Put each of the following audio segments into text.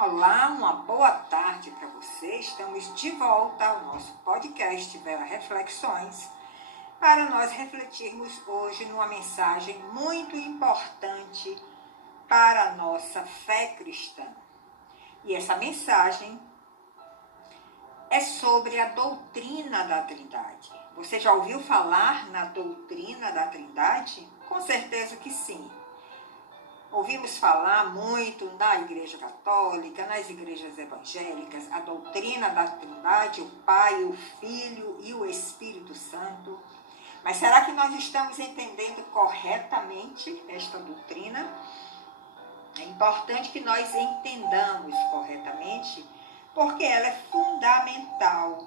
Olá, uma boa tarde para você. Estamos de volta ao nosso podcast Vera Reflexões para nós refletirmos hoje numa mensagem muito importante para a nossa fé cristã. E essa mensagem é sobre a doutrina da Trindade. Você já ouviu falar na doutrina da Trindade? Com certeza que sim. Ouvimos falar muito na Igreja Católica, nas igrejas evangélicas, a doutrina da Trindade, o Pai, o Filho e o Espírito Santo. Mas será que nós estamos entendendo corretamente esta doutrina? É importante que nós entendamos corretamente, porque ela é fundamental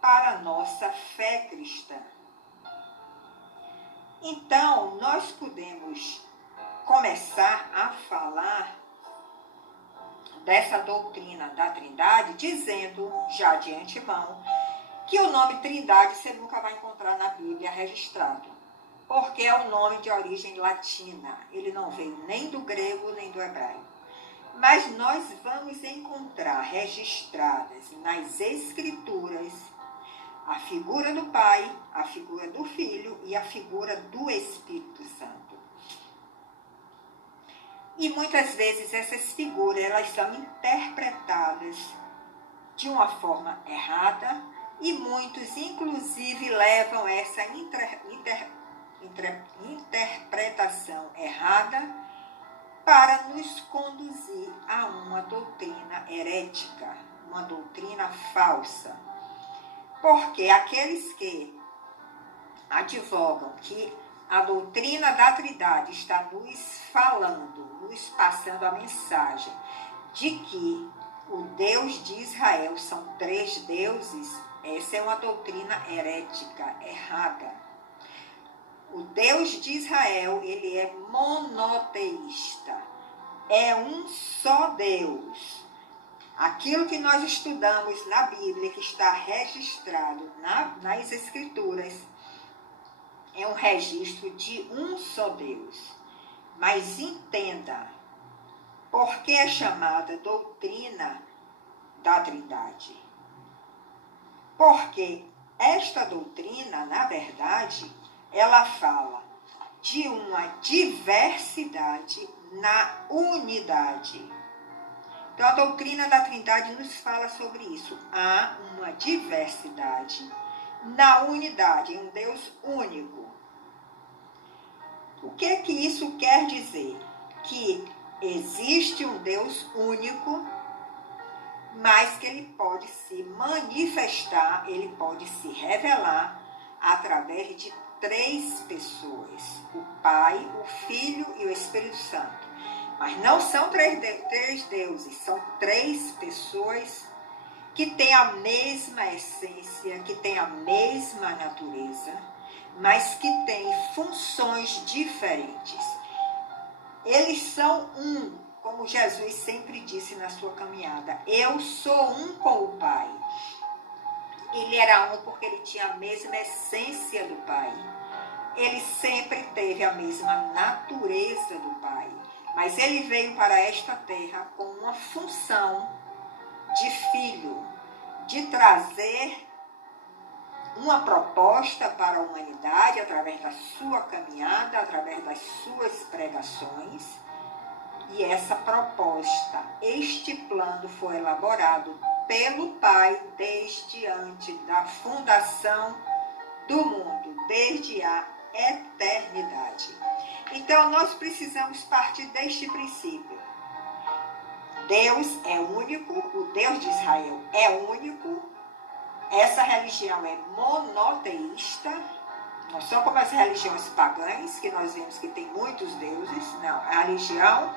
para a nossa fé cristã. Então, nós podemos começar a falar dessa doutrina da Trindade, dizendo já de antemão que o nome Trindade você nunca vai encontrar na Bíblia registrado, porque é um nome de origem latina, ele não veio nem do grego nem do hebraico. Mas nós vamos encontrar registradas nas Escrituras a figura do Pai, a figura do Filho e a figura do Espírito Santo. E muitas vezes essas figuras elas são interpretadas de uma forma errada e muitos inclusive levam essa interpretação errada para nos conduzir a uma doutrina herética, uma doutrina falsa. Porque aqueles que advogam que a doutrina da Trindade está nos falando, nos passando a mensagem de que o Deus de Israel são 3 deuses, essa é uma doutrina herética, errada. O Deus de Israel, ele é monoteísta, é um só Deus. Aquilo que nós estudamos na Bíblia, que está registrado nas Escrituras, é um registro de um só Deus. Mas entenda, por que é chamada doutrina da Trindade? Porque esta doutrina, na verdade, ela fala de uma diversidade na unidade. Então, a doutrina da Trindade nos fala sobre isso. Há uma diversidade na unidade, em um Deus único. O que isso quer dizer? Que existe um Deus único, mas que ele pode se manifestar, ele pode se revelar através de 3 pessoas, o Pai, o Filho e o Espírito Santo. Mas não são 3 deuses, são 3 pessoas que têm a mesma essência, que têm a mesma natureza, mas que têm funções diferentes. Eles são um, como Jesus sempre disse na sua caminhada, eu sou um com o Pai. Ele era um porque ele tinha a mesma essência do Pai. Ele sempre teve a mesma natureza do Pai. Mas ele veio para esta terra com uma função de filho, de trazer uma proposta para a humanidade através da sua caminhada, através das suas pregações. E essa proposta, este plano foi elaborado pelo Pai desde antes da fundação do mundo, desde a eternidade. Então, nós precisamos partir deste princípio. Deus é único, o Deus de Israel é único, essa religião é monoteísta, não são como as religiões pagãs, que nós vemos que tem muitos deuses, não, a religião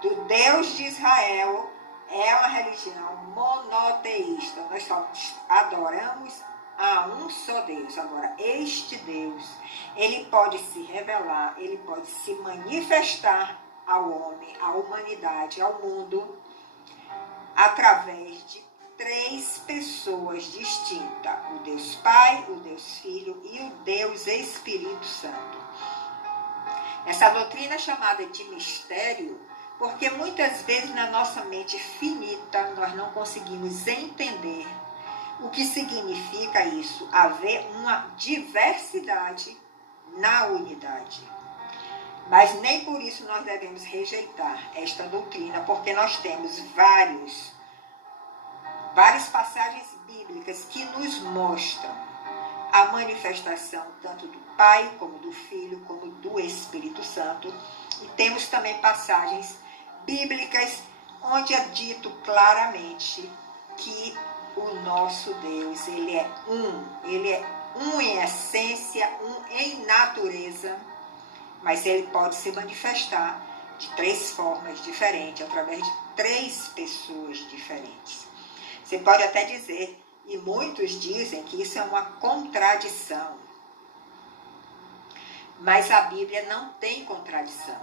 do Deus de Israel é uma religião monoteísta, nós só adoramos a um só Deus. Agora, este Deus, ele pode se revelar, ele pode se manifestar ao homem, à humanidade, ao mundo, através de 3 pessoas distintas, o Deus Pai, o Deus Filho e o Deus Espírito Santo. Essa doutrina chamada de mistério Porque muitas vezes na nossa mente finita nós não conseguimos entender o que significa isso, haver uma diversidade na unidade. Mas nem por isso nós devemos rejeitar esta doutrina, porque nós temos várias passagens bíblicas que nos mostram a manifestação tanto do Pai, como do Filho, como do Espírito Santo. E temos também passagens bíblicas onde é dito claramente que o nosso Deus, ele é um em essência, um em natureza, mas ele pode se manifestar de 3 formas diferentes, através de 3 pessoas diferentes. Você pode até dizer, e muitos dizem que isso é uma contradição, mas a Bíblia não tem contradição.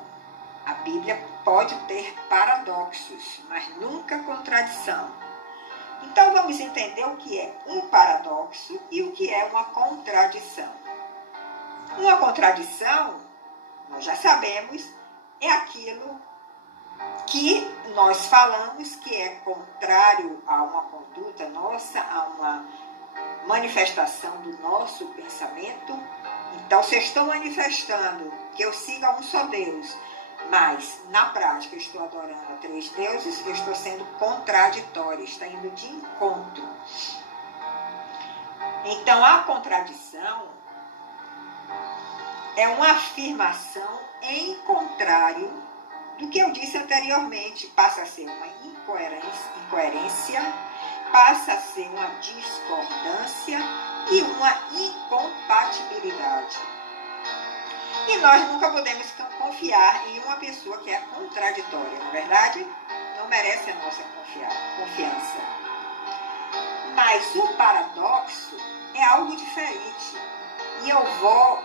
A Bíblia pode ter paradoxos, mas nunca contradição. Então vamos entender o que é um paradoxo e o que é uma contradição. Uma contradição, nós já sabemos, é aquilo que nós falamos que é contrário a uma conduta nossa, a uma manifestação do nosso pensamento. Então, se eu estou manifestando que eu siga um só Deus, mas na prática eu estou adorando a 3 deuses, eu estou sendo contraditório, está indo de encontro. Então, a contradição é uma afirmação em contrário do que eu disse anteriormente. Passa a ser uma incoerência, passa a ser uma discordância e uma incompatibilidade. E nós nunca podemos confiar em uma pessoa que é contraditória, não é verdade? Não merece a nossa confiança. Mas o paradoxo é algo diferente. E eu vou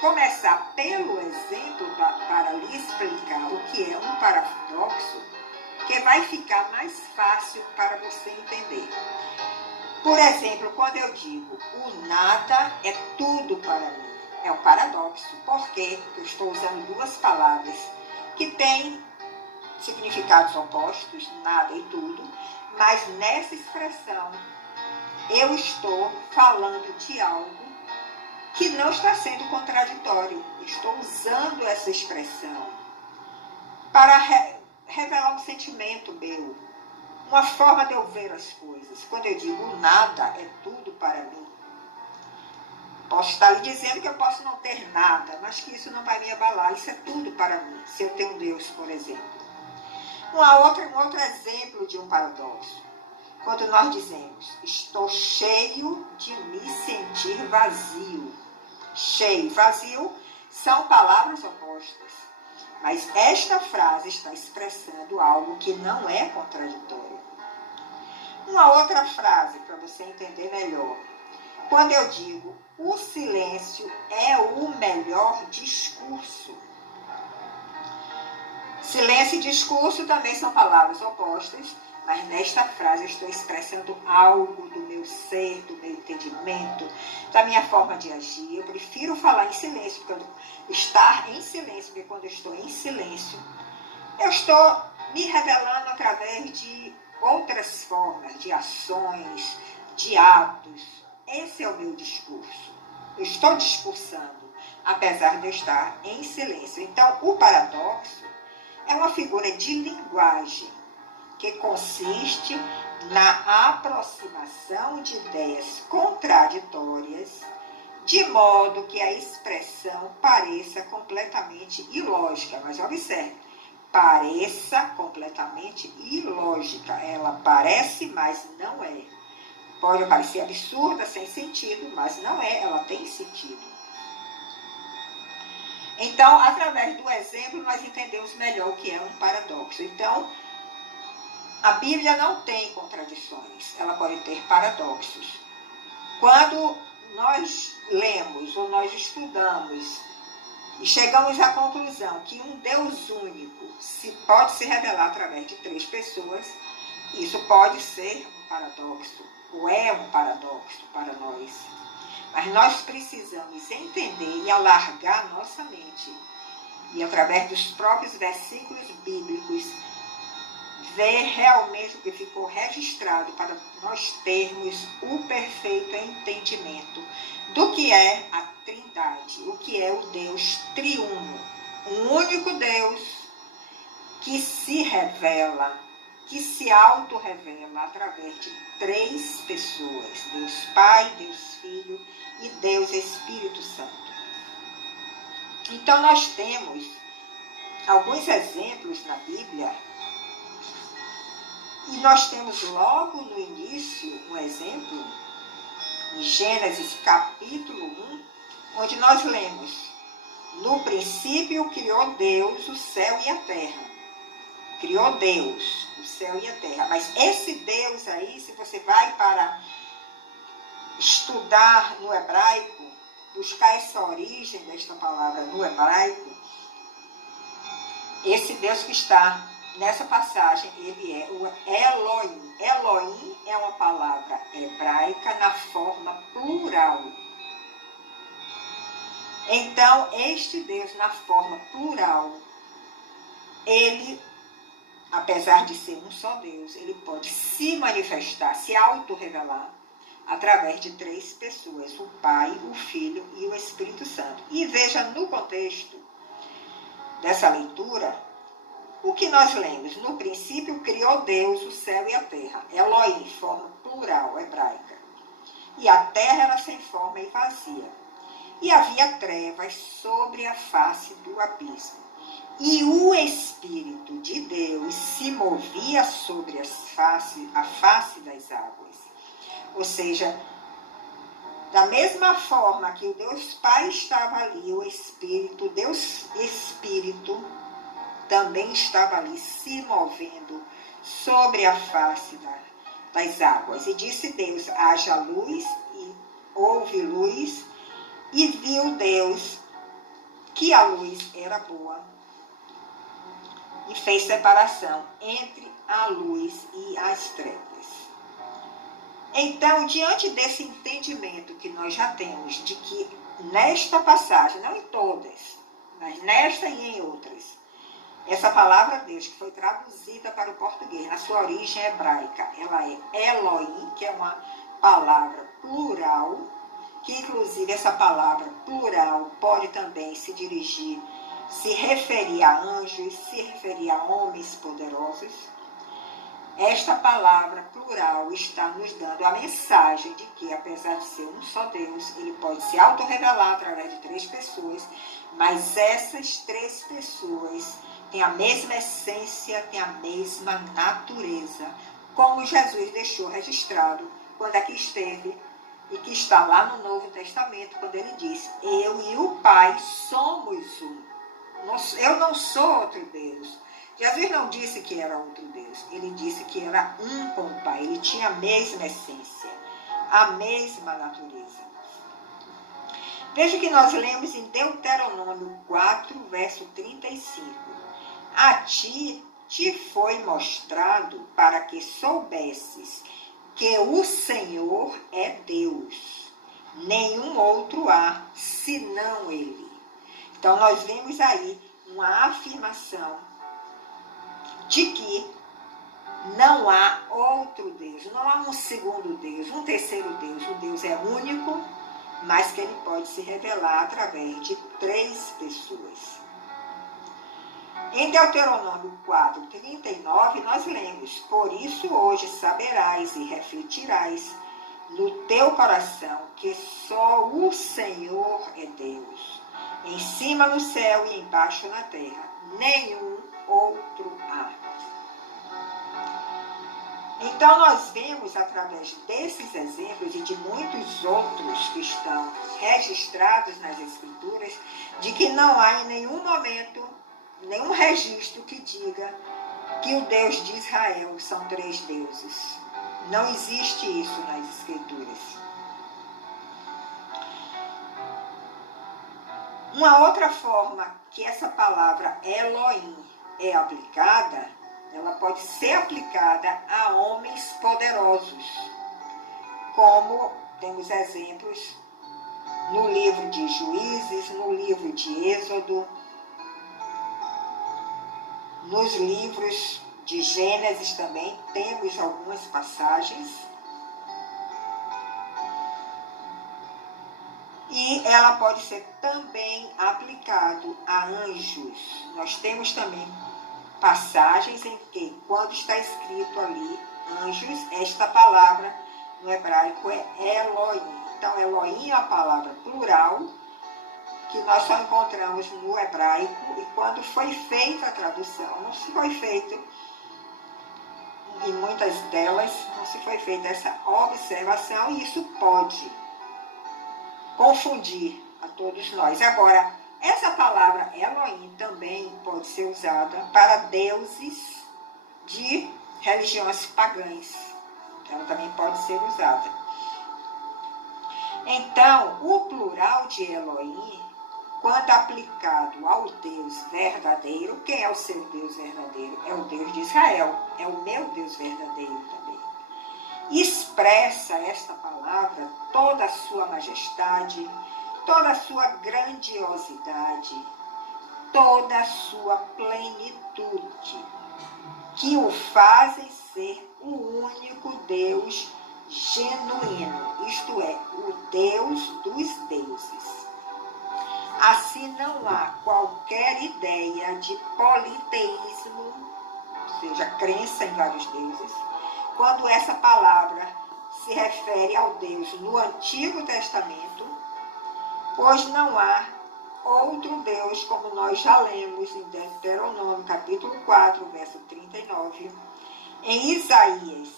começar pelo exemplo para lhe explicar o que é um paradoxo, que vai ficar mais fácil para você entender. Por exemplo, quando eu digo o nada é tudo para mim, é um paradoxo, porque eu estou usando 2 palavras que têm significados opostos, nada e tudo, mas nessa expressão eu estou falando de algo que não está sendo contraditório. Estou usando essa expressão para revelar um sentimento meu, uma forma de eu ver as coisas. Quando eu digo nada é tudo para mim, posso estar lhe dizendo que eu posso não ter nada, mas que isso não vai me abalar. Isso é tudo para mim, se eu tenho Deus, por exemplo. Um outro exemplo de um paradoxo. Quando nós dizemos, estou cheio de me sentir vazio. Cheio e vazio são palavras opostas. Mas esta frase está expressando algo que não é contraditório. Uma outra frase, para você entender melhor. Quando eu digo, o silêncio é o melhor discurso. Silêncio e discurso também são palavras opostas, mas nesta frase eu estou expressando algo do meu ser, do meu entendimento, da minha forma de agir. Eu prefiro falar em silêncio, estar em silêncio, porque quando eu estou em silêncio, eu estou me revelando através de outras formas, de ações, de atos. Esse é o meu discurso. Eu estou discursando, apesar de eu estar em silêncio. Então, o paradoxo é uma figura de linguagem que consiste na aproximação de ideias contraditórias, de modo que a expressão pareça completamente ilógica. Mas observe, pareça completamente ilógica. Ela parece, mas não é. Pode parecer absurda, sem sentido, mas não é, ela tem sentido. Então, através do exemplo, nós entendemos melhor o que é um paradoxo. Então, a Bíblia não tem contradições, ela pode ter paradoxos. Quando nós lemos ou nós estudamos e chegamos à conclusão que um Deus único pode se revelar através de 3 pessoas, isso pode ser um paradoxo, ou é um paradoxo para nós. Mas nós precisamos entender e alargar nossa mente e através dos próprios versículos bíblicos, ver realmente o que ficou registrado para nós termos o perfeito entendimento do que é a Trindade, o que é o Deus triuno, um único Deus que se revela, que se auto-revela através de três pessoas, Deus Pai, Deus Filho e Deus Espírito Santo. Então nós temos alguns exemplos na Bíblia, e nós temos logo no início um exemplo, em Gênesis capítulo 1, onde nós lemos: no princípio criou Deus o céu e a terra. Criou Deus o céu e a terra. Mas esse Deus aí, se você vai para estudar no hebraico, buscar essa origem desta palavra no hebraico, esse Deus que está nessa passagem, ele é o Elohim. Elohim é uma palavra hebraica na forma plural. Então, este Deus na forma plural, ele, apesar de ser um só Deus, ele pode se manifestar, se auto-revelar através de três pessoas, o Pai, o Filho e o Espírito Santo. E veja no contexto dessa leitura, o que nós lemos? No princípio criou Deus o céu e a terra. Elohim, forma plural hebraica. E a terra era sem forma e vazia. E havia trevas sobre a face do abismo. E o Espírito de Deus se movia sobre a face das águas. Ou seja, da mesma forma que o Deus Pai estava ali, o Espírito, Deus Espírito, também estava ali se movendo sobre a face das águas. E disse Deus: haja luz, e houve luz, e viu Deus que a luz era boa, e fez separação entre a luz e as trevas. Então, diante desse entendimento que nós já temos, de que nesta passagem, não em todas, mas nesta e em outras, essa palavra Deus, que foi traduzida para o português, na sua origem hebraica, ela é Elohim, que é uma palavra plural, que inclusive essa palavra plural pode também se dirigir, se referir a anjos, se referir a homens poderosos. Esta palavra plural está nos dando a mensagem de que, apesar de ser um só Deus, ele pode se autorrevelar através de três pessoas, mas essas três pessoas têm a mesma essência, têm a mesma natureza, como Jesus deixou registrado quando aqui esteve e que está lá no Novo Testamento, quando ele disse: eu e o Pai somos um. Eu não sou outro Deus. Jesus não disse que era outro Deus, ele disse que era um com o Pai, ele tinha a mesma essência, a mesma natureza. Veja que nós lemos em Deuteronômio 4, verso 35. A ti te foi mostrado para que soubesses que o Senhor é Deus, nenhum outro há senão Ele. Então nós vemos aí uma afirmação de que não há outro Deus, não há um segundo Deus, um terceiro Deus. O Deus é único, mas que ele pode se revelar através de três pessoas. Em Deuteronômio 4, 39, nós lemos: por isso hoje saberás e refletirás no teu coração que só o Senhor é Deus, em cima no céu e embaixo na terra, nenhum outro há. Então nós vemos através desses exemplos e de muitos outros que estão registrados nas Escrituras, de que não há em nenhum momento, nenhum registro que diga que o Deus de Israel são três deuses. Não existe isso nas Escrituras. Uma outra forma que essa palavra Elohim é aplicada, ela pode ser aplicada a homens poderosos, como temos exemplos no livro de Juízes, no livro de Êxodo, Nos livros de Gênesis também temos algumas passagens. E ela pode ser também aplicado a anjos. Nós temos também passagens em que, quando está escrito ali, anjos, esta palavra no hebraico é Elohim. Então, Elohim é a palavra plural, que nós só encontramos no hebraico, e quando foi feita a tradução, não se foi feito, em muitas delas, não se foi feita essa observação, e isso pode confundir a todos nós. Agora, essa palavra Elohim também pode ser usada para deuses de religiões pagãs. Então, também pode ser usada. Então, o plural de Elohim, quando aplicado ao Deus verdadeiro, quem é o seu Deus verdadeiro? É o Deus de Israel, é o meu Deus verdadeiro também. Expressa esta palavra toda a sua majestade, toda a sua grandiosidade, toda a sua plenitude, que o fazem ser o único Deus genuíno, isto é, o Deus dos deuses. Assim, não há qualquer ideia de politeísmo, ou seja, crença em vários deuses, quando essa palavra se refere ao Deus no Antigo Testamento, pois não há outro Deus, como nós já lemos em Deuteronômio, capítulo 4, verso 39, em Isaías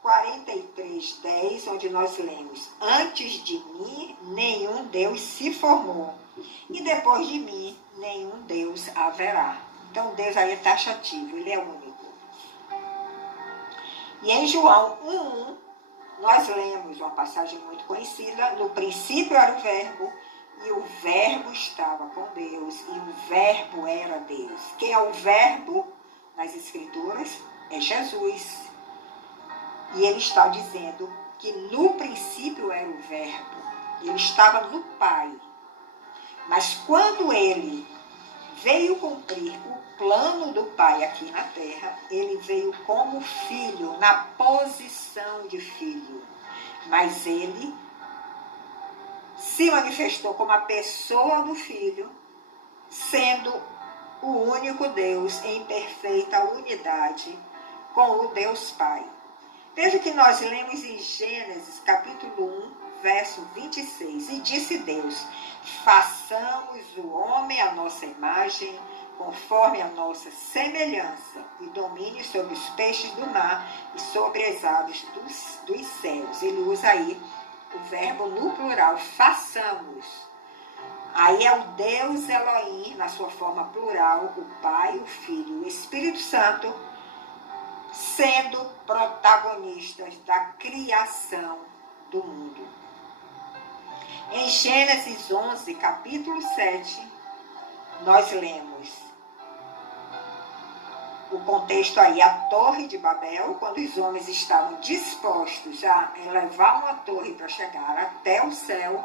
43, 10, onde nós lemos: antes de mim, nenhum Deus se formou, e depois de mim, nenhum Deus haverá. Então, Deus aí é taxativo, ele é único. E em João 1:1, nós lemos uma passagem muito conhecida: no princípio era o Verbo, e o Verbo estava com Deus, e o Verbo era Deus. Quem é o Verbo nas Escrituras? É Jesus. E ele está dizendo que no princípio era o Verbo, ele estava no Pai. Mas quando ele veio cumprir o plano do Pai aqui na Terra, ele veio como filho, na posição de filho. Mas ele se manifestou como a pessoa do Filho, sendo o único Deus em perfeita unidade com o Deus Pai. Veja que nós lemos em Gênesis, capítulo 1, verso 26. E disse Deus: façamos o homem à nossa imagem, conforme a nossa semelhança, e domine sobre os peixes do mar e sobre as aves dos céus. Ele usa aí o verbo no plural, façamos. Aí é o Deus Elohim, na sua forma plural, o Pai, o Filho e o Espírito Santo, sendo protagonistas da criação do mundo. Em Gênesis 11, capítulo 7, nós lemos o contexto aí, a Torre de Babel, quando os homens estavam dispostos a elevar uma torre para chegar até o céu,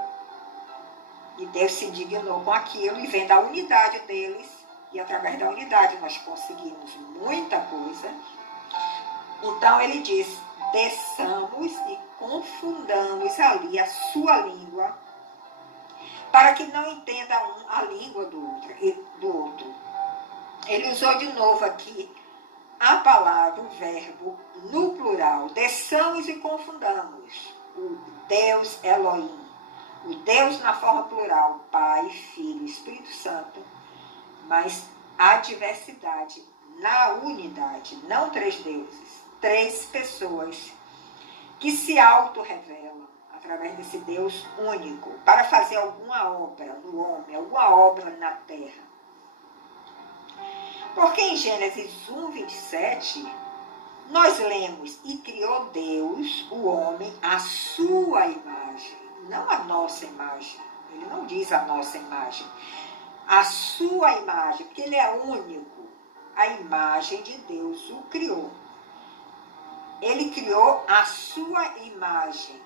e Deus se indignou com aquilo, e vendo a unidade deles, e através da unidade nós conseguimos muita coisa. Então ele diz: desçamos e confundamos ali a sua língua, para que não entenda um a língua do outro. Ele usou de novo aqui a palavra, o verbo, no plural. Desçamos e confundamos o Deus Elohim, o Deus na forma plural, Pai, Filho, Espírito Santo, mas a diversidade na unidade, não três deuses, três pessoas que se auto-revelam através desse Deus único para fazer alguma obra no homem, alguma obra na terra. Porque em Gênesis 1, 27, nós lemos: e criou Deus o homem à sua imagem, não a nossa imagem. Ele não diz a nossa imagem, a sua imagem, porque ele é único. A imagem de Deus o criou. Ele criou a sua imagem,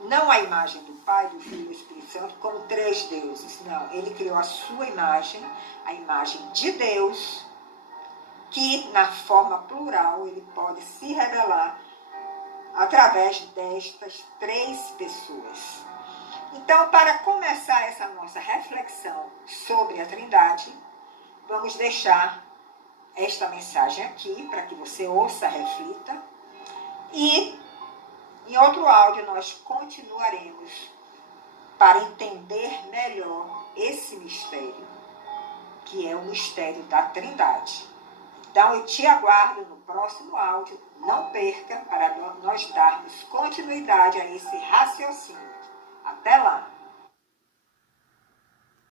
não a imagem do Pai, do Filho e do Espírito Santo, como três deuses. Não, ele criou a sua imagem, a imagem de Deus, que na forma plural ele pode se revelar através destas três pessoas. Então, para começar essa nossa reflexão sobre a Trindade, vamos deixar esta mensagem aqui para que você ouça, reflita. E em outro áudio nós continuaremos para entender melhor esse mistério, que é o mistério da Trindade. Então eu te aguardo no próximo áudio. Não perca para nós darmos continuidade a esse raciocínio. Até lá!